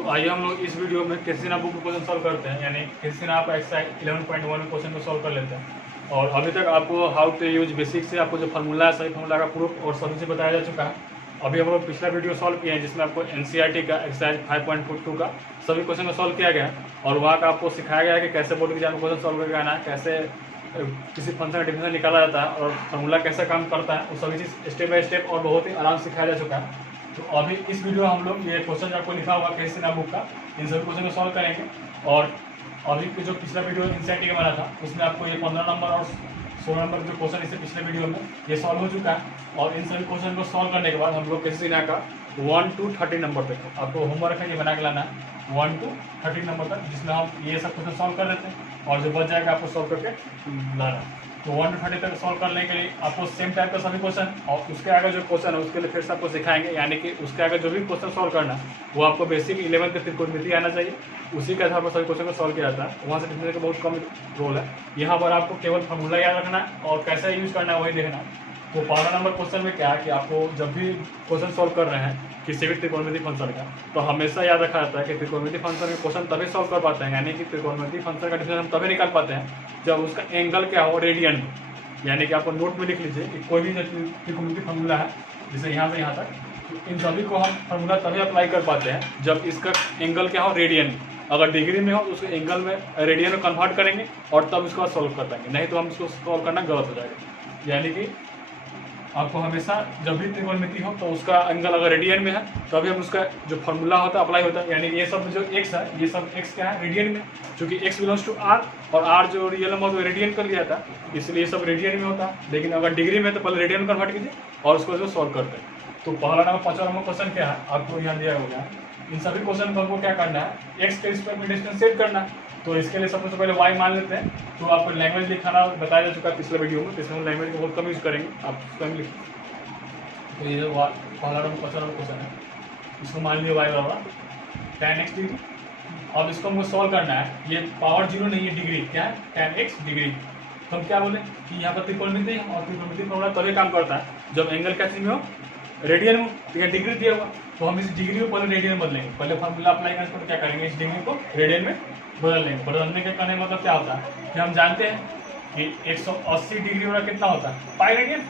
तो आइए हम लोग इस वीडियो में कैसीना बुक को क्वेश्चन सॉल्व करते हैं, यानी कैसीना आप एक्सरसाइज 11.1 में क्वेश्चन को सॉल्व कर लेते हैं। और अभी तक आपको हाउ टू यूज बेसिक से आपको जो फार्मूला है, सही फार्मूला का प्रूफ और सभी से बताया जा चुका है। अभी हम लोग पिछला वीडियो सॉल्व किए हैं जिसमें आपको एनसीईआरटी का एक्सरसाइज 5.2 का सभी क्वेश्चन को सॉल्व किया गया है और वहाँ का आपको सिखाया गया है कि कैसे बोर्ड एग्जाम में क्वेश्चन सॉल्व करके आना है, कैसे किसी फंक्शन का डिफिनेशन निकाला जाता है और फार्मूला कैसे काम करता है, वो सभी चीज़ स्टेप बाय स्टेप और बहुत ही आराम से सिखाया जा चुका है। तो अभी इस वीडियो में हम लोग ये क्वेश्चन आपको लिखा हुआ कैसीना बुक का, इन सभी क्वेश्चन को सॉल्व करेंगे। और अभी जो पिछला वीडियो एनसीईआरटी का बना था उसमें आपको ये 15 नंबर और 16 नंबर जो क्वेश्चन इससे पिछले वीडियो में ये सॉल्व हो चुका है। और इन सभी क्वेश्चन को सॉल्व करने के बाद हम लोग कैसीना का 1 to 30 नंबर तक आपको होमवर्क है, ये बना के लाना है 1 to 30 नंबर तक, जिसमें हम ये सब क्वेश्चन सॉल्व कर देते हैं और जो बच जाएगा आपको सॉल्व करके लाना है। तो 1 to 30 तक सॉल्व करने के लिए आपको सेम टाइप का सभी क्वेश्चन और उसके आगे जो क्वेश्चन है उसके लिए फिर से आपको सिखाएंगे, यानी कि उसके आगे जो भी क्वेश्चन सॉल्व करना है वो आपको बेसिक 11th के त्रिकोणमिति आना चाहिए, उसी के आधार पर सभी क्वेश्चन को सॉल्व किया जाता है। वहाँ से डिफरेंस का बहुत कम रोल है। यहाँ पर आपको केवल फार्मूला याद रखना है और कैसे यूज करना है वही देखना है। तो 15 नंबर क्वेश्चन में क्या है कि आपको जब भी क्वेश्चन सॉल्व कर रहे हैं किसी भी त्रिकोणमिति फंक्शन का, तो हमेशा याद रखा जाता है कि त्रिकोणमिति फंक्शन के क्वेश्चन तभी सॉल्व कर पाते हैं, यानी कि त्रिकोणमिति फंक्शन का डिफरेंस हम तभी निकाल पाते हैं जब उसका एंगल क्या हो रेडियन में। यानी कि आपको नोट में लिख लीजिए कि कोई भी त्रिकोणमिति फार्मूला है जैसे यहाँ से यहाँ तक, तो इन सभी को हम फार्मूला तभी अप्लाई कर पाते हैं जब इसका एंगल क्या हो रेडियन में। अगर डिग्री में हो तो उसको एंगल में रेडियन में कन्वर्ट करेंगे और तब इसको सॉल्व कर पाएंगे, नहीं तो हम इसको सॉल्व करना गलत हो जाएगा। यानी कि आपको हमेशा जब भी त्रिकोणमिति हो तो उसका एंगल अगर रेडियन में है तो अभी हम उसका जो फार्मूला होता है अप्लाई होता है। यानी ये सब जो x है ये सब x क्या है रेडियन में, क्योंकि x बिलोंग्स टू r और r जो रियल नंबर वो रेडियन कर लिया था, इसलिए ये सब रेडियन में होता है। लेकिन अगर डिग्री में तो पहले रेडियन में कन्वर्ट कीजिए और उसको जो सॉल्व करते हैं। तो पहला नंबर 5वां नंबर क्वेश्चन क्या है आपको यहाँ दिया होगा। इन सभी क्वेश्चन को हमको क्या करना है, x के रिस्पेक्ट में डिस्टेंशिएट करना है। तो इसके लिए सबसे पहले y मान लेते हैं। तो आपको लैंग्वेज लिखाना बताया जा चुका है पिछले वीडियो में, इसमें लैंग्वेज को बहुत कम यूज करेंगे, आप स्वयं लिखिए। तो ये जो पहला नंबर 5वां नंबर क्वेश्चन है इसको मान लिया y बराबर tan x डिग्री। अब इसको हमको सॉल्व करना है, ये पावर 0 नहीं है, डिग्री क्या है tan x डिग्री। तो हम क्या बोले कि यहाँ पर त्रिकोणमिति है और त्रिकोणमिति फार्मूला तभी काम करता है जब एंगल क्या चीज में हो रेडियन में, तो यहाँ डिग्री दिया हुआ। तो हम इस डिग्री को पहले रेडियन में बदलेंगे, पहले फार्मूला अप्लाई करने पर क्या करेंगे, इस डिग्री को रेडियन में बदल लेंगे। बदलने के करने मतलब क्या होता है कि हम जानते हैं कि 180 डिग्री वाला कितना होता है पाई रेडियन,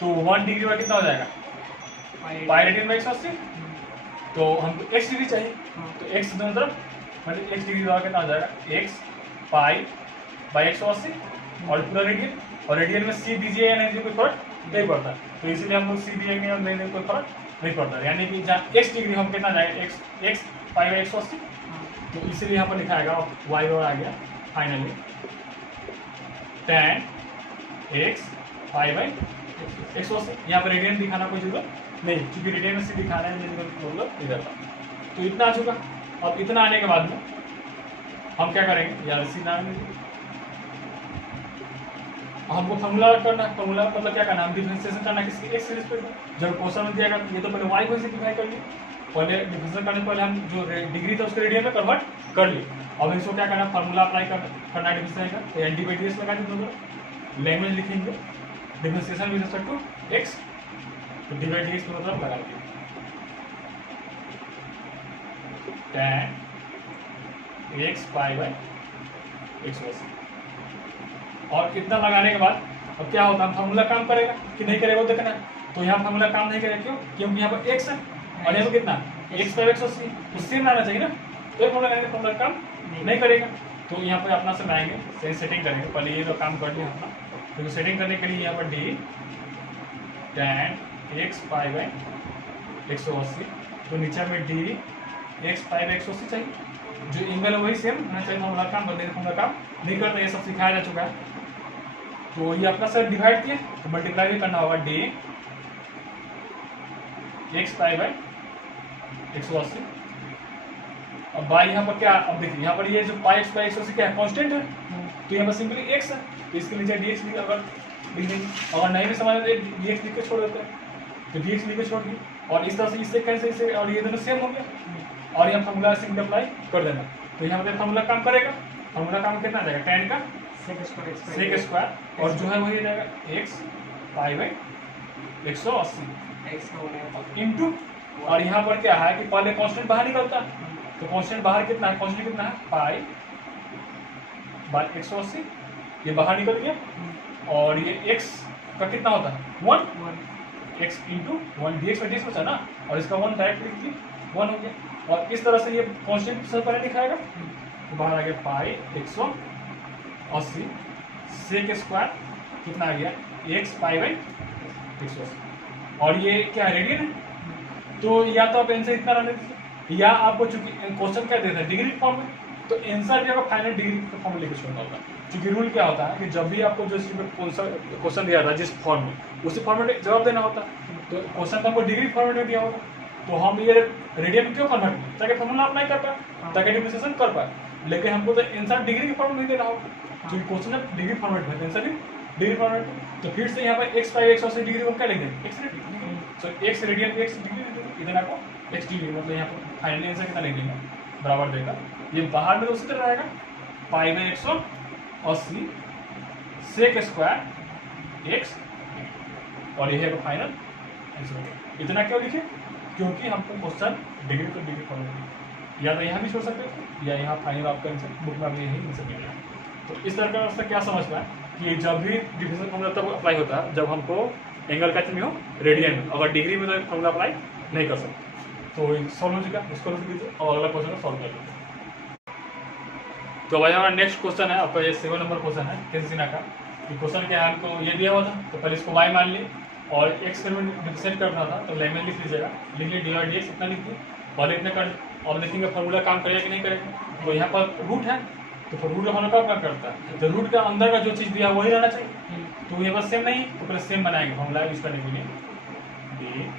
तो 1 डिग्री वाला कितना हो जाएगा पाई रेडियन में 180। तो हमको x डिग्री चाहिए, तो x दोनों तरफ मतलब x डिग्री वाला कितना हो जाएगा x पाई बाई 180 और पूरा रेडियन। और रेडियन में c दीजिए या नहीं दीजिए कोई फर्क नहीं पड़ता, तो इसलिए हम लोग c दिए या नहीं कोई फर्क नहीं पड़ता। यानी कि जहाँ x डिग्री हम कितना जाएगा x पाई बाई 180, तो इसीलिए यहाँ पर लिखा आएगा y और आ गया finally tan x pi by 180। यहाँ पर रेडियन दिखाना कोई जरूरत नहीं, क्योंकि रेडियन में से दिखाना है मतलब इधर था। तो इतना आ चुका। अब इतना आने के बाद में हम क्या करेंगे यार, इसी नाम में हमको फार्मूला करना है। फार्मूला मतलब क्या करना है, हम डिफरेंशिएशन करना है किसके x के रिस्पेक्ट में। जब क्वेश्चन में दिया गया ये तो पहले y को सिंप्लीफाई कर लिए, पहले डिफरेंशिएशन करने से पहले हम जो डिग्री था उसके रेडियन में कन्वर्ट कर लिए। अब इसको क्या करना है, फार्मूला अप्लाई करना है डिफरेंशिएशन का, तो and d by d s लगा दीजिए, लैंग्वेज लिखेंगे differentiation with respect to x, तो डी बाई डी एक्स मतलब लगा दिए tan x पाई बाई 180। और इतना लगाने के बाद अब क्या होता है, फार्मूला काम करेगा कि नहीं करेगा वो देखना है। तो यहाँ फार्मूला काम नहीं करेगा, क्यों, क्योंकि यहाँ पर x है और यहाँ पर कितना x पाई 180, तो सेम रहना चाहिए ना। तो ये फार्मूला काम नहीं करेगा, तो यहाँ पर अपना से बनाएंगे, सेटिंग करेंगे। पहले ये तो काम कर लिया अपना, तो सेटिंग करने के लिए यहाँ पर D tan x pi by 180, तो नीचे में डी x पाई बाई 180 चाहिए, जो एंगल है वही सेम होना चाहिए। फार्मूला काम बदलने फार्मूला काम नहीं करता, ये सब सिखाया जा चुका है। तो ये अपना से डिवाइड किए तो मल्टीप्लाई भी करना होगा डी x पाई बाई 180। अब बाई यहाँ पर क्या, अब देखिए यहाँ पर ये जो पाई x बाई 180 क्या है कांस्टेंट है, तो यहाँ पर सिंपली x है, तो इसके नीचे dx लिख, अगर नहीं भी समझ में dx लिख के छोड़ देते हैं, तो dx लिख के छोड़ दिए और इस तरह से इससे कैंसिल से, और ये दोनों सेम हो गया और यहाँ फार्मूला सिंपली अप्लाई कर देना। तो यहाँ पर फार्मूला काम करेगा, फार्मूला काम कितना जाएगा tan का सेक स्क्वायर और जो है वही जाएगा x पाई बाई 180 इंटू और यहाँ पर क्या है कि पहले कांस्टेंट बाहर निकलता है, तो कांस्टेंट बाहर कितना है, कांस्टेंट कितना है पाई बाय 180, ये बाहर निकल गया। और ये x का कितना होता है 1 x इंटू 1 dx में dx बचा ना, और इसका 1 डायरेक्ट लिख दी 1 हो गया। और इस तरह से ये कांस्टेंट सबसे पहले दिखाएगा, तो बाहर आ गया पाई 180 सेक स्क्वायर कितना आ गया x पाई बाई 180। और ये क्या रेडियन है, तो या तो आप आंसर इतना रहने दीजिए, या आपको चूंकि क्वेश्चन क्या देता है डिग्री फॉर्म में, तो आंसर भी आपको फाइनल डिग्री के फॉर्म में लेकर छोड़ना होगा। क्योंकि रूल क्या होता है कि जब भी आपको जो क्वेश्चन दिया था जिस फॉर्म में, उसी फॉर्म में जवाब देना होता है। तो क्वेश्चन तो हमको डिग्री फॉर्म में दिया होगा, तो हम ये रेडियन क्यों कन्वर्ट करें, ताकि फॉर्मूला अप्लाई कर पाए, ताकि डिफरेंशिएशन कर पाए। लेकिन हमको तो आंसर डिग्री के फॉर्म में नहीं देना होगा, क्योंकि क्वेश्चन जब डिग्री फॉर्मेट में आंसर भी डिग्री फॉर्मेट में। तो फिर से यहाँ पर x बाई 180 डिग्री को क्या लिख देंगे x रेडियन, सो x रेडियन पे x डिग्री इधर आपको x डिग्री, मतलब यहाँ पर फाइनली आंसर कितना लिख देंगे बराबर देगा। ये बाहर में तो उसी तरह रहेगा pi by 180 sec square x, और ये है फाइनल आंसर। इतना क्यों लिखे, क्योंकि हमको क्वेश्चन डिग्री तो डिग्री फॉर्मेट या तो यहाँ भी छोड़ सकते थे, या यहाँ फाइनल आपका आंसर बुक में आपने यही आंसर मिलेगा। तो इस तरह का क्या समझना है कि जब भी डिफरेंशियल फॉर्मूला तब अप्लाई होता है जब हमको एंगल का में हो रेडियन में, अगर डिग्री में तो फॉर्मूला अप्लाई नहीं कर सकते। तो सॉल्व हो चुका, इसको लिख लीजिए और अगला क्वेश्चन को सॉल्व कर लीजिए। तो भाई हमारा नेक्स्ट क्वेश्चन है आपका, ये 7 नंबर क्वेश्चन है कैंसिना का। क्वेश्चन क्या है, हमको ये दिया हुआ था, तो पहले इसको y मान लिए और x में डिफरेंशिएट करना था, तो लैंग्वेज लिख लीजिएगा, लिख लिए dy dx इतना लिख दिए, पहले इतने कर, और देखेंगे फॉर्मूला काम करेगा कि नहीं करेगा। तो यहाँ पर रूट है, तो रूट का फॉर्मूला कब करता है, तो रूट का अंदर का जो चीज़ दिया वही रहना चाहिए। तो ये बस सेम नहीं, तो पहले सेम बनाएंगे फॉर्मूला यूज करने के लिए, D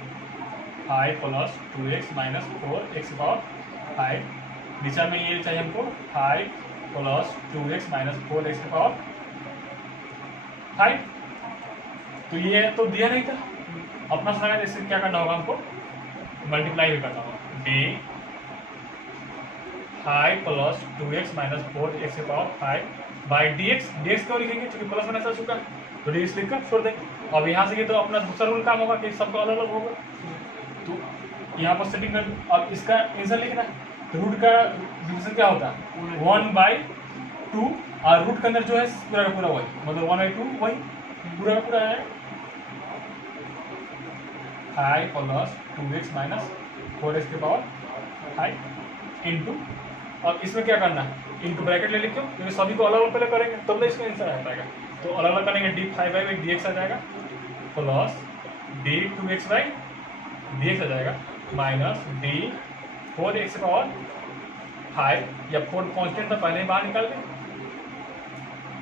five plus 2x minus 4x power 5, दिशा में ये चाहिए हमको 5 plus 2x minus 4x power 5। तो ये तो दिया नहीं था, अपना सारा इससे क्या करना होगा, हमको मल्टीप्लाई भी करना होगा, D 5 plus 2x minus 4x power 5 by dx, dx क्यों लिखेंगे क्योंकि प्लस माइनस आ चुका है, तो dx लिखकर छोड़ देंगे। अब यहाँ से ये तो अपना दूसरा रूल काम होगा कि सबका अलग अलग होगा, तो यहाँ पर सेटिंग कर। अब इसका आंसर लिखना है, तो रूट का डिवीजन क्या होता है 1/2, और रूट के अंदर जो है पूरा का पूरा वही, मतलब 1/2 वही पूरा का पूरा है 5 प्लस 2x माइनस 4x के पावर 5 इंटू, और इसमें क्या करना है इंटू ब्रैकेट ले लिखो, क्योंकि सभी को अलग अलग पहले करेंगे तब तो इसका आंसर आ पाएगा। तो अलग अलग करेंगे, डी 5/dx आ जाएगा प्लस डी 2x/dx आ जाएगा माइनस डी 4x पावर 5, या 4 कॉन्स्टेंट था पहले ही बाहर निकाल दें,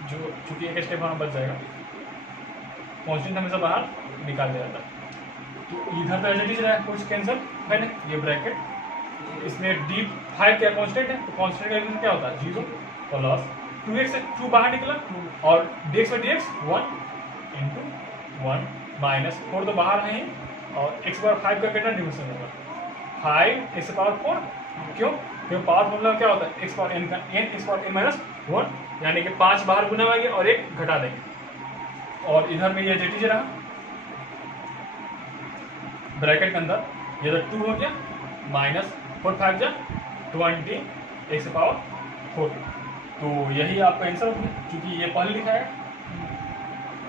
जो चूंकि एक स्टेप हमें बच जाएगा, कॉन्स्टेंट हमेशा बाहर निकाल दिया जाता है। तो इधर तो एज इट इज रहा है, कुछ कैंसिल है ना, ये ब्रैकेट, इसमें डी 5 क्या कॉन्स्टेंट है, तो कॉन्स्टेंट का क्या होता है 0 प्लस 2x से 2 बाहर निकला, और dx में dx 1 इंटू 1 माइनस 4 तो बाहर है, और x पावर 5 का कितना डिविजन होगा 5 x पावर 4, क्यों, क्योंकि पावर फॉर्मूला क्या होता है x पावर n का n x power n minus 1, यानी कि 5 बाहर गुना होंगे और 1 घटा देंगे। और इधर में ये जेटी रहा ब्रैकेट के अंदर, ये तो 2 हो गया माइनस 4 5 जा 20 x पावर 4, तो यही आपका आंसर हो गया, क्योंकि ये पहले लिखा है।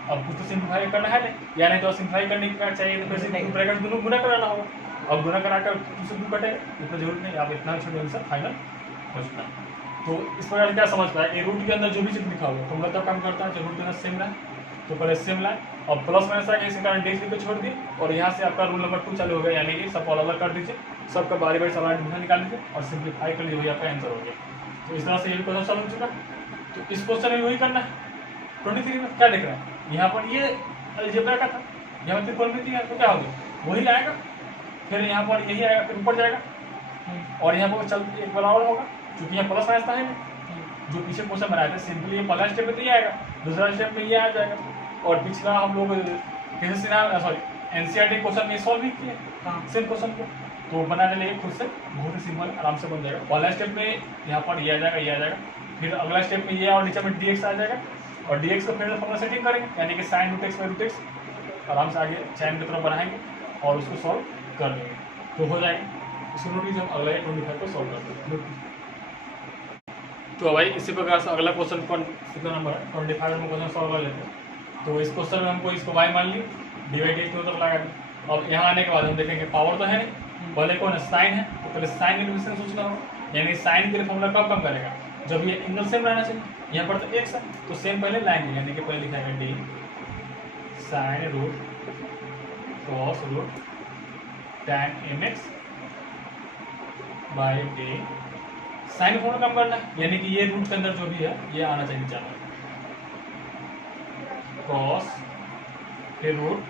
अब कुछ तो सिंप्लीफाई करना है नहीं, या नहीं तो सिंप्लीफाई करने का चाहिए तो वैसे ब्रैकेट दोनों गुना कराना होगा, अब गुना कराकर 2 से 2 कटेगा, इतना जरूरत नहीं, आप इतना छोटे आंसर फाइनल हो चुका है। तो इस प्रकार क्या समझ पाए, ये रूट के अंदर जो भी चीज़ लिखा हुआ फॉर्मूला तब काम करता है जब रूट के अंदर सेम रहा, तो पहले सेम लाए और प्लस माइनस आगे इसी कारण डेज लिख छोड़ दिए, और यहाँ से आपका रूल नंबर 2 चालू हो गया, यानी कि सबको अलग अलग कर दीजिए, सबका बारी बारी सवाल डिवीजन निकाल दीजिए और सिंप्लीफाई कर लीजिए, आपका आंसर हो गया। तो इस तरह से ये भी क्वेश्चन सॉल्व हो चुका। तो इस क्वेश्चन में वही करना है। 23 में क्या देख रहे हैं, यहाँ पर ये अलजेब्रा का था, यहाँ पर त्रिकोणमिति है, तो क्या होगा वही आएगा, फिर यहाँ पर यही आएगा, फिर ऊपर जाएगा, और यहाँ पर चल एक बराबर होगा, क्योंकि यहाँ प्लस माइनस है जो पीछे क्वेश्चन बनाए थे, सिंपली ये पहला स्टेप में तो ये आएगा, दूसरा स्टेप में ये आ जाएगा। और पिछला हम लोग एनसीईआरटी क्वेश्चन में सॉल्व भी किए सेम क्वेश्चन को, तो बनाने लगे खुद से, बहुत ही सिंपल आराम से बन जाएगा। पहला स्टेप में यहाँ पर ये आ जाएगा, ये आ जाएगा, फिर अगला स्टेप में ये और नीचे में dx आ जाएगा, और dx को फिर फॉर्मूला सेटिंग करेंगे, यानी कि sin √x/√x आराम से आगे चैन की तरफ बनाएंगे और उसको सॉल्व कर देंगे। तो हो जाएगा। इसको नोट कीजिए, हम अगला 25 को सॉल्व करते हैं। तो भाई इसी प्रकार से अगला क्वेश्चन कितना नंबर है 25 में क्वेश्चन सॉल्व कर लेते हैं। तो इस क्वेश्चन में हमको इसको y मान ली, डिवाइड के उधर लगा दी। अब यहाँ आने के बाद हम देखेंगे पावर तो है नहीं, पहले कौन है साइन है, तो पहले साइन इक्वेशन सोचना होगा, यानी साइन के लिए फॉर्मूला कब काम करेगा, जब ये एंगल सेम रहना चाहिए। यहाँ पर तो एक्स है तो सेम पहले लाएंगे, यानी कि पहले लिखाएगा d sine root cos root tan mx by d. Sine formula कम करना है, यानी कि ये रूट के अंदर जो भी है ये आना चाहिए ज़्यादा, कॉस फिर रूट,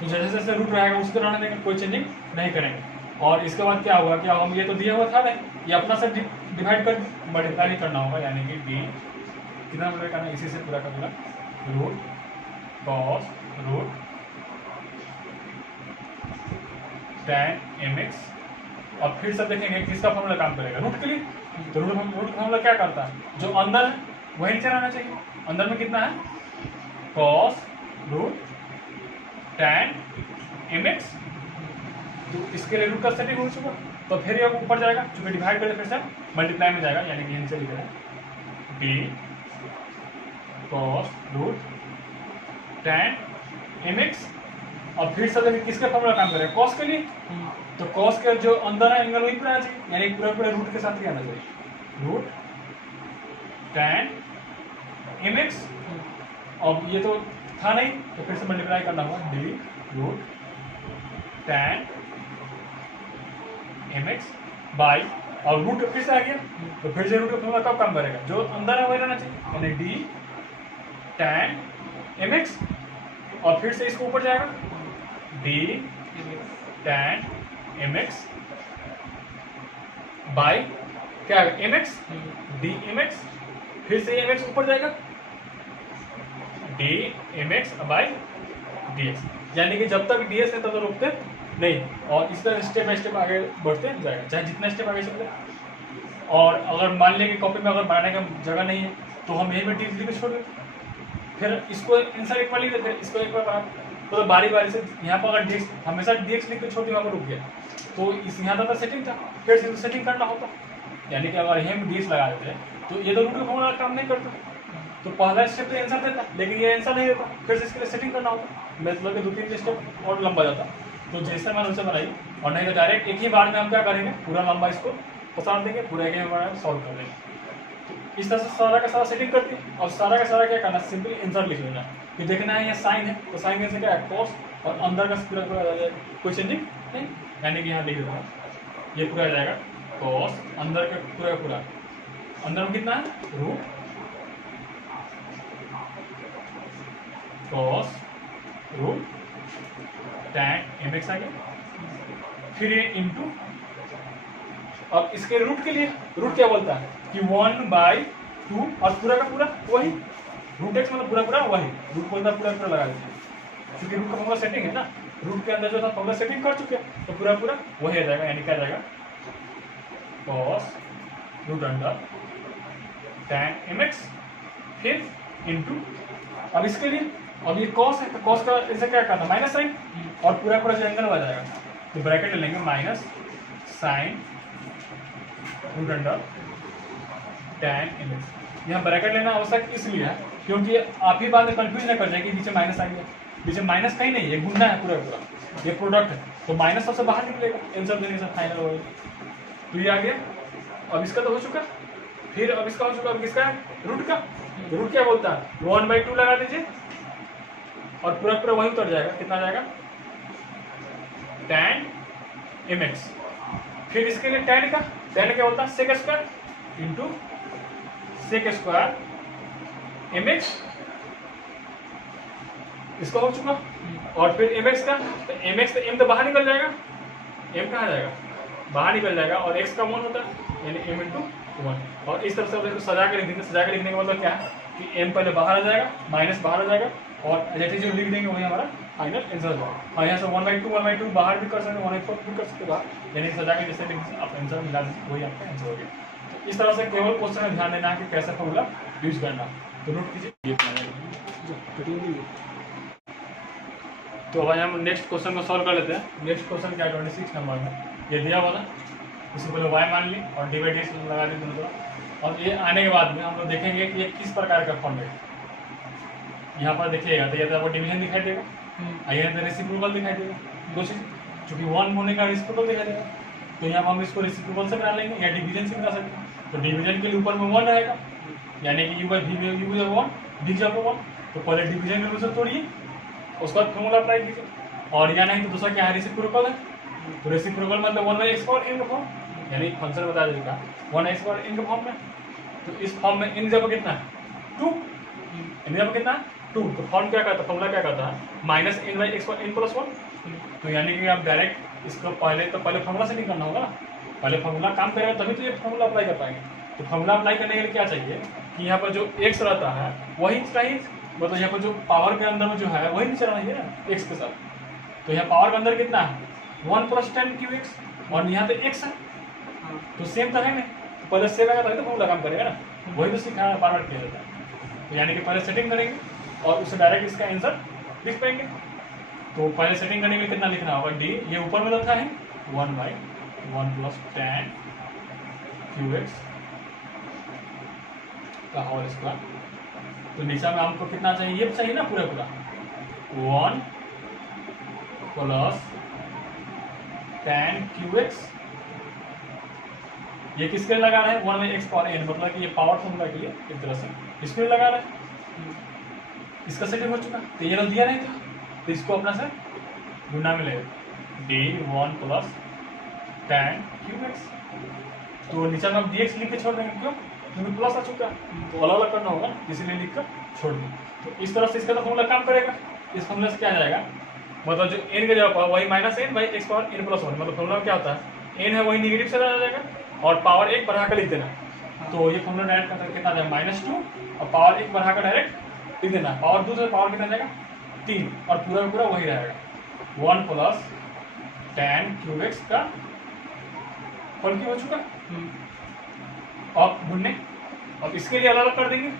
तो जैसे जैसे रूट रहेगा उसी तरह रहने देंगे, कोई चेंजिंग नहीं करेंगे। और इसके बाद क्या होगा, क्या हम ये तो दिया हुआ था नहीं, ये अपना से डिवाइड कर मल्टीप्लाई करना होगा, यानी कि डी कितना मल्टीप्लाई करना है, इसी से पूरा का पूरा root cos root tan mx। और फिर से देखेंगे किसका फॉर्मूला काम करेगा, रूट के लिए। तो रूट फॉर्मूला क्या करता है, जो अंदर है वही नीचे रहना चाहिए। अंदर में कितना है, कॉस रूट tan mx, तो इसके लिए रूट का सेटिंग हो चुका, तो फिर ये ऊपर जाएगा, चूंकि डिवाइड करके फिर से मल्टीप्लाई में जाएगा, यानी कि नीचे लिख रहा है d cos root tan mx। और फिर से देखिए किसके फॉर्मूला काम करेगा, कॉस के लिए, तो कॉस के जो अंदर है एंगल वही पर आना चाहिए, यानी पूरा पूरा रूट के साथ ही आना चाहिए, रूट tan mx। अब ये तो था नहीं तो फिर से मल्टीप्लाई करना होगा, d root tan mx by, और रूट फिर से आ गया तो फिर से रूट का फॉर्मूला कब काम करेगा, जो अंदर है वही रहना चाहिए, यानी डी tan mx। और फिर से इसको ऊपर जाएगा डी tan mx बाई क्या है mx डी mx, फिर से mx ऊपर जाएगा डी mx बाई dx, यानी कि जब तक ds है तब तक रुकते नहीं, और इस तरह स्टेप बाय स्टेप आगे बढ़ते जाएगा, चाहे जितना स्टेप आगे चलते। और अगर मान लिया कि कॉपी में अगर बनाने का जगह नहीं है तो हम यहीं पर डी लिख के छोड़ देते, फिर इसको आंसर एक बार लिख देते, इसको एक बार बना, तो बारी बारी से यहाँ पर अगर dx हमेशा dx लिख के छोटी वहाँ पर रुक गया, तो इस यहाँ तक सेटिंग था, फिर से सेटिंग करना होता, यानी कि अगर यहीं dx लगा देते तो ये तो रूट का फॉर्मूला काम नहीं करता, तो पहला स्टेप तो आंसर देता, लेकिन ये आंसर नहीं देता, फिर से इसके लिए सेटिंग करना होता, मतलब कि 2-3 स्टेप और लंबा जाता। तो जैसे मैंने उनसे बनाई, और नहीं तो डायरेक्ट एक ही बार में हम क्या करेंगे, पूरा लंबा इसको पसार देंगे, पूरा एक ही बार सॉल्व कर देंगे। तो इस तरह से सारा का सारा सेटिंग करती है, और सारा का सारा क्या करना, सिंपली आंसर लिख लेना, कि देखना है ये साइन है तो साइन कैसे क्या है कॉस, और अंदर का पूरा पूरा आ जाएगा, कोई चेंजिंग नहीं, यानी कि यहाँ लिख देता हूँ ये पूरा आ जाएगा कॉस, अंदर का पूरा पूरा, अंदर में कितना है root cos root tan mx आ गया, फिर ये इंटू, अब इसके रूट के लिए रूट क्या बोलता है कि 1/2, और पूरा का पूरा वही रूट x मतलब पूरा पूरा वही, रूट बोलता पूरा पूरा लगा देते हैं, क्योंकि रूट का फॉर्मूला सेटिंग है ना, रूट के अंदर जो था फॉर्मूला सेटिंग कर चुके हैं, तो पूरा पूरा वही आ जाएगा, यानी क्या जाएगा cos root under tan mx, फिर इंटू, अब इसके लिए अब ये कॉस है तो कॉस का इसे क्या करना माइनस साइन, और पूरा पूरा जो एंगल आ जाएगा तो ब्रैकेट ले लेंगे minus sine root under tan mx। यहाँ ब्रैकेट लेना आवश्यक इसलिए है क्योंकि आप ही बाद में कंफ्यूज न कर जाए कि नीचे माइनस आएंगे, नीचे माइनस कहीं नहीं है, गुना है पूरा पूरा, ये प्रोडक्ट है, तो माइनस सबसे बाहर निकलेगा, आंसर देने से फाइनल होगा। तो ये आ गया, अब इसका तो हो चुका, फिर अब इसका हो चुका, अब किसका है रूट का, रूट क्या बोलता है 1/2 लगा दीजिए, और पूरा पूरा वही उतर जाएगा, कितना जाएगा tan mx, फिर इसके लिए tan क्या बोलता है sec square into sec square mx, इसका हो चुका, और फिर mx का, तो mx तो m तो बाहर निकल जाएगा, m कहाँ जाएगा बाहर निकल जाएगा, और x का 1 होता है, यानी m इंटू 1, और इस तरह से देखो सजा के लिख देंगे, सजा के लिखने का मतलब क्या है कि m पहले बाहर आ जाएगा, माइनस बाहर आ जाएगा, और जैसे जो लिख देंगे वही हमारा फाइनल आंसर होगा। और यहाँ से 1/2 बाहर भी कर सकते, 1/4 भी कर सकते बाहर, यानी सजा के जैसे आप आंसर मिला दीजिए वही आपका आंसर हो गया। तो इस तरह से केवल क्वेश्चन में ध्यान देना है कि कैसे फॉर्मूला यूज करना, तो नोट कीजिए। तो भाई हम नेक्स्ट क्वेश्चन को सॉल्व कर लेते हैं। नेक्स्ट क्वेश्चन क्या है 26 नंबर में, ये दिया हुआ था, इसको पहले y मान ली और डिवाइड x लगा दी दोनों तरफ। और ये आने के बाद में हम लोग देखेंगे कि ये किस प्रकार का फॉर्म है। यहाँ पर देखिएगा तो ये तो आपको डिवीजन दिखाई देगा, यहाँ तो रेसिप्रोकल दिखाई देगा, दो चीज, चूंकि 1 होने का रेसिप्रोकल दिखाई देगा, तो यहाँ पर हम इसको रेसिप्रोकल से बना लेंगे या डिवीजन से बना सकते हैं। तो डिवीजन के लिए ऊपर में 1 रहेगा, यानी कि u/v में u is 1, v is 1। तो पहले डिवीजन के रूल से तोड़िए, उसके बाद फॉर्मूला अप्लाई कीजिए। और या नहीं तो दूसरा क्या है, रेसिप्रोकल है। तो रेसिप्रोकल मतलब 1/x पावर n का फॉर्म, यानी फंक्शन बता देगा 1x पावर n के फॉर्म में। तो इस फॉर्म में n जगह कितना है 2, n जगह कितना है 2। तो फॉर्म क्या कहता है, फॉर्मूला क्या कहता है -n/x पावर n + 1। तो यानी कि आप डायरेक्ट इसको पहले फॉर्मूला से नहीं करना होगा ना, पहले फॉर्मूला काम करेगा तभी तो ये फॉर्मूला अप्लाई कर पाएंगे। तो फॉर्मूला अप्लाई करने के लिए क्या चाहिए कि यहाँ पर जो x रहता है वही चाहिए, मतलब यहाँ पर जो पावर के अंदर में जो है वही नीचे रहना चाहिए ना x के साथ। तो यहाँ पावर के अंदर कितना है 1 + 10 और यहाँ पे x है, तो सेम तो है नहीं, पहले सेम आएगा तभी तो फॉर्मूला काम करेगा ना, वही तो सिखाया बार बार किया जाता है। तो यानी कि पहले सेटिंग करेंगे और उससे डायरेक्ट इसका आंसर लिख पाएंगे। तो पहले सेटिंग करने के लिए कितना लिखना होगा, d ये ऊपर में रखा है 1/1 + 10 qx का होल स्क्वायर। तो नीचे में हमको कितना चाहिए, ये चाहिए ना पूरा 1 + 10 qx। ये किसके लिए लगा रहे हैं 1/x पावर n, मतलब कि ये पावर फॉर्मूला के लिए एक तरह से इसके लिए लगा रहे हैं। इसका सेटिंग हो चुका, तो ये दिया नहीं था, तो इसको अपना से गुना में लेगा d1 + 10 qx। तो नीचे में हम dx लिख के छोड़ देंगे, क्यों, क्योंकि प्लस आ चुका है, तो अलग अलग करना होगा, इसीलिए लिख कर छोड़ दें। तो इस तरह से इसका तो फॉर्मूला काम करेगा। इस फॉर्मूला से क्या आ जाएगा, मतलब जो n के जगह वही -n/x पावर n + 1, मतलब फॉर्मूला क्या होता है n है वही निगेटिव से आ जाएगा और पावर 1 बढ़ा कर लिख देना। तो ये फॉर्मूला डायरेक्ट कितना आ जाएगा -2 और पावर 1 बढ़ा कर डायरेक्ट लिख देना। पावर 2 से पावर कितना जाएगा 3 और पूरा पूरा वही रहेगा 1 + 10 qx का फल की हो चुका। अब गुणने, अब इसके लिए अलग अलग कर देंगे,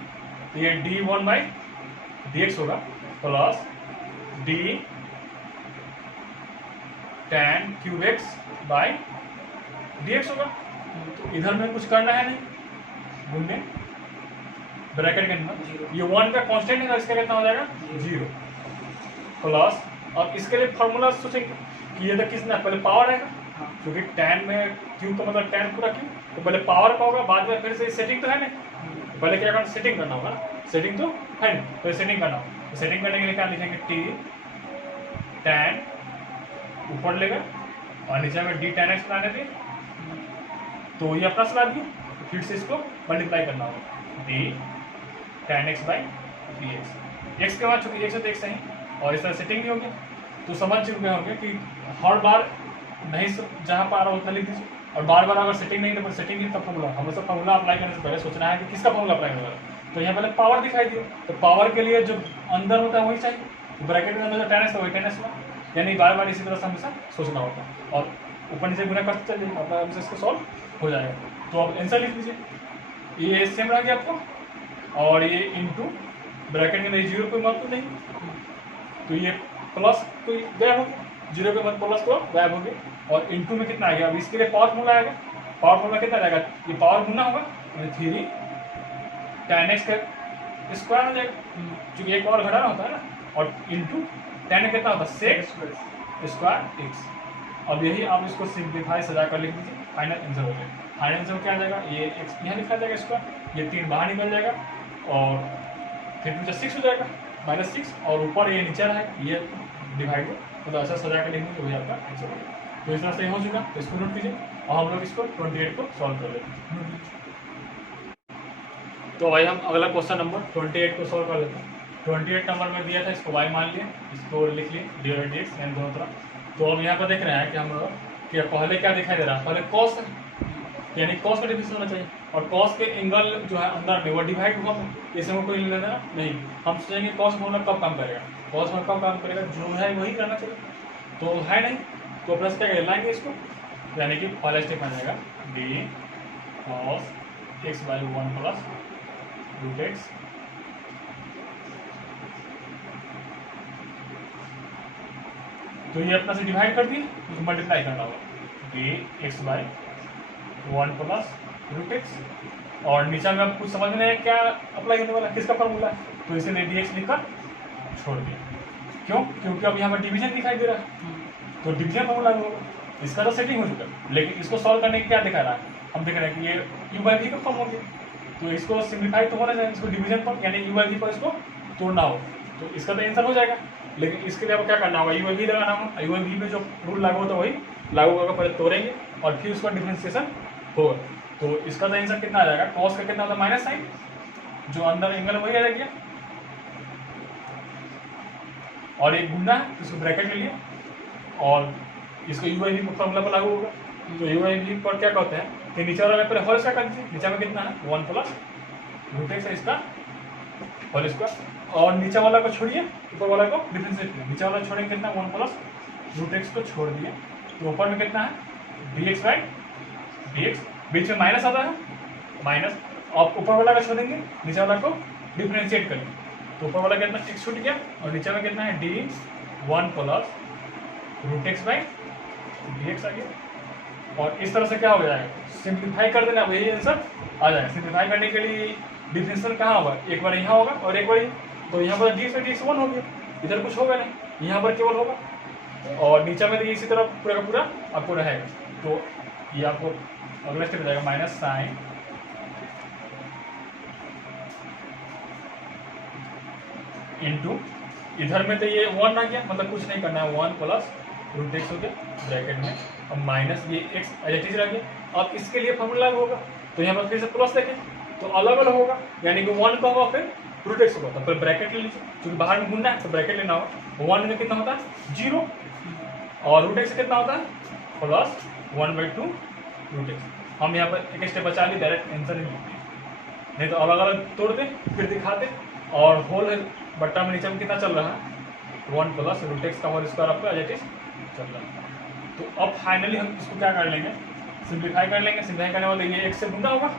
तो ये d1/dx होगा प्लस d10 qx/dx होगा। तो इधर में कुछ करना है नहीं, गुणने ब्रैकेट के अंदर ये 1 का कांस्टेंट है, इसका कितना हो जाएगा 0 प्लस। अब इसके लिए फॉर्मूला सोचेंगे कि ये तो किसना पहले पावर आएगा, क्योंकि 10 में क्यू का मतलब 10 पूरा क्यू, तो पहले पावर का होगा, बाद में फिर से सेटिंग तो है नहीं, पहले क्या करना सेटिंग करना होगा, सेटिंग तो है नहीं, तो सेटिंग करना होगा। तो सेटिंग करने के लिए क्या लिखेंगे t10 ऊपर लेगा और नीचे में d10x बनाने थे, तो ये अपना सला दिया, तो फिर से इसको मल्टीप्लाई करना होगा d10x/dx। x के बाद चूंकि x है तो x नहीं, और इस तरह सेटिंग नहीं होगी, तो समझ चुके होंगे कि हर बार नहीं जहाँ पर आ रहा उतना लिख दीजिए, और बार बार अगर सेटिंग नहीं तो सेटिंग नहीं तब फॉर्मूला, हमेशा फॉर्मूला अप्लाई करने से पहले सोचना है कि किसका फॉर्मूला अप्लाई करना है। तो यहाँ पहले पावर दिखाई दिए, तो पावर के लिए जो अंदर होता है वही चाहिए, तो ब्रैकेट में अंदर 10x तो वही 10x हुआ, यानी बार बार इसी तरह से हमेशा सोचना होता है और ऊपर नीचे गुना करते चलिए, अपना हमेशा इसको सॉल्व हो जाएगा। तो अब आंसर लिख लीजिए, ये सेम रह गया आपको, और ये इंटू ब्रैकेट में 0 कोई मतलब नहीं, तो ये प्लस कोई गायब हो गया, 0 के बाद प्लस तो गायब हो गया, और इंटू में कितना आ गया, अब इसके लिए पावर फॉर्मूला आएगा, पावर फॉर्मूला कितना जाएगा, ये पावर गुना होगा 3 10x का स्क्वायर हो जाएगा, क्योंकि एक और घटाना होता है ना, और इंटू 10 कितना होता है 6 स्क्वायर x। अब यही आप इसको सिंप्लीफाई सजा कर लिख दीजिए, फाइनल आंसर हो जाएगा। फाइनल आंसर क्या आ जाएगा, ये x यहाँ लिखा जाएगा स्क्वायर, ये 3 बाहर निकल जाएगा और फिर नीचे 6 हो जाएगा -6, और ऊपर ये नीचे रहेगा, ये डिवाइड हो, तो ऐसा सजा कर लिखेंगे तो वही आपका आंसर हो जाएगा। तो इस तरह से हो चुका, तो इसको नोट कीजिए और हम लोग इसको 28 को सॉल्व कर लेते हैं। तो भाई हम अगला क्वेश्चन नंबर 28 को सॉल्व कर लेते हैं। 28 नंबर में दिया था, इसको y मान लिए, इसको लिख लिए d/dx यानी दोनों तरफ। तो अब यहाँ पर देख रहे हैं कि हम लोग कि पहले क्या दिखाई दे रहा है, पहले कॉस है, यानी कॉस का डिफरेंस होना चाहिए, और कॉस के एंगल जो है अंदर में वो डिवाइड हुआ, इसमें कोई लेना देना नहीं। हम सोचेंगे कॉस फॉर्मूला कब काम करेगा, कॉस में कब काम करेगा, जो है वही करना चाहिए, तो है नहीं, तो प्लस क्या लाएंगे इसको, यानी कि पहला स्टेप आ जाएगा d cos x/1 + √x तो ये अपना से डिवाइड कर दिए, तो मल्टीप्लाई करना होगा dx by 1 plus root x, और नीचे में अब कुछ समझ में क्या अप्लाई होने वाला, किसका फॉर्मूला है, तो इसीलिए dx लिखकर छोड़ दिया। क्यों? क्योंकि अब यहाँ पर डिवीजन दिखाई दे रहा है, तो डिवीजन फॉर्मूला होगा। इसका तो सेटिंग हो चुका है, लेकिन इसको सॉल्व करने के क्या दिखा रहा है, हम देख रहे हैं कि ये u बाई वी का फॉर्म हो गया, तो इसको सिंप्लीफाई तो होना चाहिए, इसको डिवीजन पर यानी u बाई वी पर इसको तोड़ना हो, तो इसका तो आंसर हो जाएगा। लेकिन इसके लिए अब क्या करना होगा, u बाई वी लगाना होगा, u बाई वी में जो रूल लागू होता है वही लागू होगा, पहले तोड़ेंगे और फिर उसका डिफरेंशिएशन होगा। तो इसका तो आंसर कितना आ जाएगा, कॉस का कितना होता है माइनस साइन, जो अंदर एंगल वही आ जाएगा, और एक गुना है तो इसको ब्रैकेट ले लिया, और इसको u बाई वी फॉर्मूला पर लागू होगा। तो u बाई वी पर क्या कहते हैं कि नीचे वाला पहले होल स्क्वायर कर दीजिए, नीचे में कितना है 1 प्लस रूट एक्स है इसका होल स्क्वायर, और नीचे वाला को छोड़िए, ऊपर वाला को डिफरेंशिएट किया, नीचे वाला छोड़ेंगे कितना 1 प्लस रूट एक्स को छोड़ दिए, तो ऊपर में कितना है dx बाई dx, बीच में माइनस आता है माइनस, और ऊपर वाला का छोड़ेंगे, नीचे वाला को डिफरेंशिएट करेंगे, तो ऊपर वाला कितना x छूट गया, और नीचे में कितना है d1 plus root x by dx आ गया। और इस तरह से क्या हो जाएगा, सिंप्लीफाई कर देना, वही आंसर आ जाएगा। सिंप्लीफाई करने के लिए डिफरेंशियल कहाँ होगा, एक बार यहाँ होगा और एक बार तो यहाँ पर dx बाई dx 1 हो गया, इधर कुछ होगा नहीं, यहाँ पर केवल होगा, और नीचे में तो इसी तरह पूरा का पूरा आपको रहेगा। तो ये आपको अगला स्टेप जाएगा माइनस साइन इंटू, इधर में तो ये 1 आ गया, मतलब कुछ नहीं करना है, 1 प्लस रूट एक्स हो गया ब्रैकेट में, और माइनस ये एक्स एज इट रह गया। अब इसके लिए फॉर्मूला होगा, तो यहाँ पर फिर से प्लस देखें तो अलग अलग होगा, यानी कि 1 का होगा फिर रूट एक्स होगा, तो फिर ब्रैकेट ले लीजिए, क्योंकि बाहर में गुणना है तो ब्रैकेट लेना होगा। 1 में कितना होता है 0, और रूट एक्स कितना होता है प्लस 1/2 रूट एक्स। हम यहाँ पर एक स्टेप बचा ली, डायरेक्ट आंसर ही लिखते हैं, नहीं तो अलग अलग तोड़ते फिर दिखाते, और होल बट्टा में नीचे में कितना चल रहा है 1 प्लस रूट एक्स का होल स्क्वायर आपका एज इट इज चल रहा है। तो अब फाइनली हम इसको क्या कर लेंगे, सिंप्लीफाई कर लेंगे। सिंप्लीफाई करने वाले ये x से गुना होगा,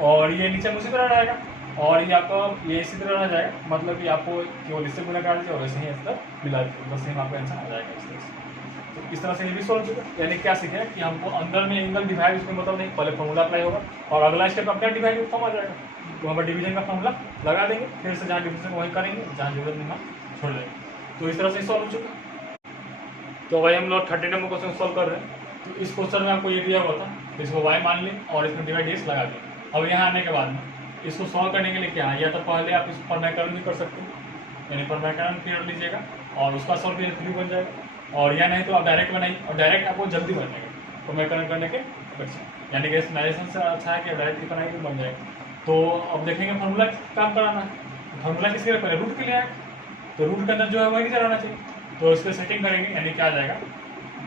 और ये नीचे में उसी तरह रहेगा, और ये आपको ये इसी तरह रह जाएगा, मतलब कि आपको केवल इससे गुना कर दीजिए और ऐसे ही इस तरह मिला दीजिए, बस सेम आपका आंसर आ जाएगा इस तरह से। तो इस तरह से ये भी सॉल्व होगा, यानी क्या सीखे कि हमको अंदर में एंगल डिवाइड उसमें मतलब नहीं, पहले फॉर्मूला अप्लाई होगा, और अगला स्टेप अपना डिवाइड फॉर्म आ जाएगा, तो हम डिवीजन का फॉर्मूला लगा देंगे, फिर से जहाँ डिवीजन वही करेंगे, जहाँ जरूरत नहीं हम छोड़ देंगे। तो इस तरह से सॉल्व हो चुका। तो वही हम लोग 30 नंबर क्वेश्चन सॉल्व कर रहे हैं। तो इस क्वेश्चन में आपको ये दिया हुआ था, तो इसको y मान लें और इसमें डिवाइड x लगा दें। अब यहाँ आने के बाद में इसको सॉल्व करने के लिए क्या है, या तो पहले आप इसको परमैकरण भी कर सकते हैं, यानी परमैकरण पीरियड लीजिएगा और उसका सॉल्व कीजिए, 3 बन जाएगा, और या नहीं तो आप डायरेक्ट बनाइए, और डायरेक्ट आपको जल्दी बनेगा परमैकरण करने के बच्चे, यानी कि इसमें से अच्छा है कि डायरेक्ट बनाइए तो बन जाएगा। तो अब देखेंगे फार्मूला काम कराना है, फार्मूला किसके लिए, पहले रूट के लिए आए, तो रूट के अंदर जो है वही नीचे रहना चाहिए, तो इस पर सेटिंग करेंगे, यानी क्या आ जाएगा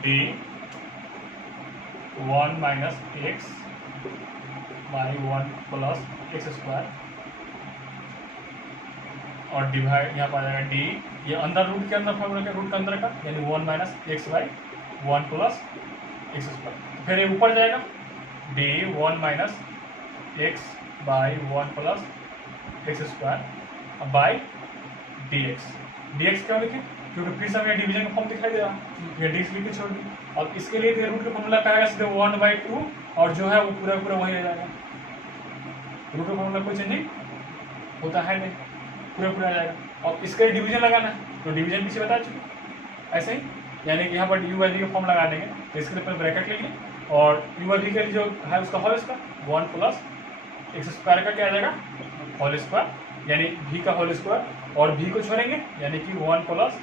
d1 minus x by 1 plus x square, और डिवाइड यहाँ पर आ जाएगा d, ये अंदर रूट के अंदर फॉर्मूला रूट के अंदर का, यानी 1 minus x by 1 plus x square, फिर ये ऊपर जाएगा d1 minus x by 1 plus x square by dx क्यों लिखे, क्योंकि फिर से हमें डिवीजन का फॉर्म दिखाई दे रहा है, ये dx लिख के छोड़ दी। अब इसके लिए फिर रूट का फॉर्मूला क्या आएगा, सीधे 1/2, और जो है वो पूरा पूरा वही आ जाएगा, रूट का फॉर्मूला कोई चेंजिंग होता है नहीं, पूरा पूरा आ जाएगा। अब इसका डिवीजन लगाना है, तो डिवीजन पीछे बता चुके ऐसे ही, यानी कि यहाँ पर u बाई v का फॉर्म लगा देंगे, तो इसके लिए ब्रैकेट ले लिए, और u बाई v के लिए जो है उसका whole square 1 plus x square का क्या आ जाएगा होल स्क्वायर, यानी v का होल स्क्वायर, और v को छोड़ेंगे यानी कि 1 प्लस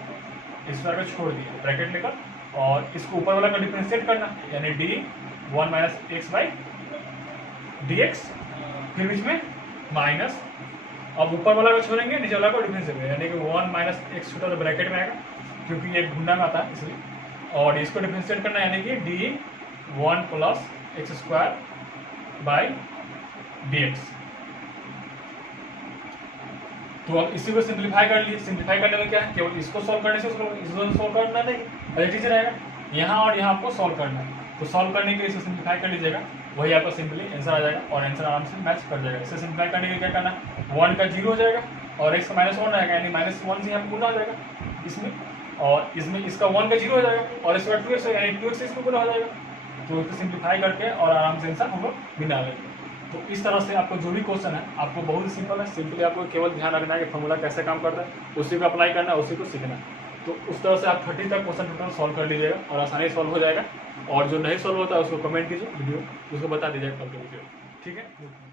एक्स स्क्वायर को छोड़ दिए ब्रैकेट लेकर, और इसको ऊपर वाला का डिफरेंशिएट करना, यानी d1 minus x by dx, फिर बीच में माइनस, अब ऊपर वाला को छोड़ेंगे नीचे वाला को डिफरेंशिएट करेंगे, यानी कि 1 माइनस एक्स छोटा तो ब्रैकेट में आएगा, क्योंकि ये गुना में आता है इसलिए, और इसको डिफरेंशिएट करना, यानी कि d1 plus x square by dx। तो अब इसी को सिंप्लीफाई कर लिए, सिंप्लीफाई करने में क्या है, केवल इसको सॉल्व करने से इसको सॉल्व करना नहीं, एज इट इज रहेगा, यहाँ और यहाँ आपको सॉल्व करना है, तो सॉल्व करने के लिए इसको सिंप्लीफाई कर लीजिएगा, वही आपका सिंपली आंसर आ जाएगा, और आंसर आराम से मैच कर जाएगा। इसे सिंप्लीफाई करने के लिए क्या करना है, 1 का 0 हो जाएगा, और x का -1 आएगा, यानी -1 से यहाँ गुना हो जाएगा इसमें, और इसमें इसका 1 का 0 हो जाएगा और इसका 2x यानी 2x इसमें गुना हो जाएगा। तो इसको सिंप्लीफाई करके और आराम से आंसर हम लोग बना लेंगे। तो इस तरह से आपको जो भी क्वेश्चन है आपको बहुत ही सिंपल है, सिंपली आपको केवल ध्यान रखना है कि फॉर्मूला कैसे काम करता है, उसी को अप्लाई करना है, उसी को सीखना है। तो उस तरह से आप 30 तक क्वेश्चन टोटल सॉल्व कर लीजिएगा और आसानी से सॉल्व हो जाएगा। और जो नहीं सॉल्व होता है उसको कमेंट कीजिए, वीडियो उसको बता दीजिएगा कल के वीडियो, ठीक है।